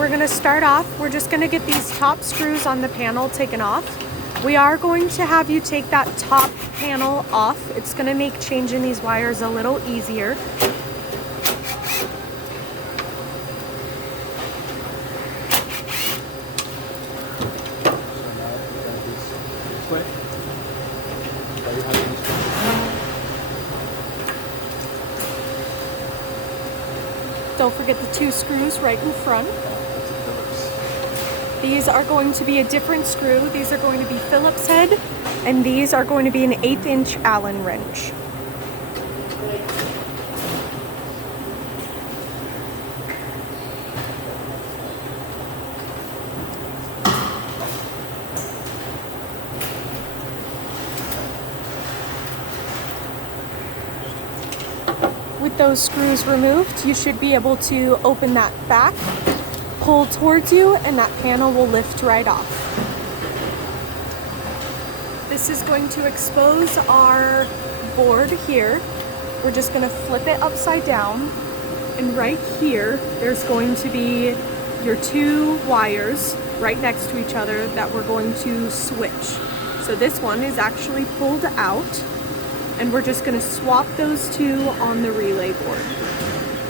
we're going to start off. We're just going to get these top screws on the panel taken off. We are going to have you take that top panel off. It's going to make changing these wires a little easier. Don't forget the 2 screws right in front. These are going to be a different screw. These are going to be Phillips head, and these are going to be an 1/8 inch Allen wrench. With those screws removed, you should be able to open that back, pull towards you, and that panel will lift right off. This is going to expose our board here. We're just going to flip it upside down, and right here there's going to be your 2 wires right next to each other that we're going to switch. So this one is actually pulled out, and we're just going to swap those 2 on the relay board.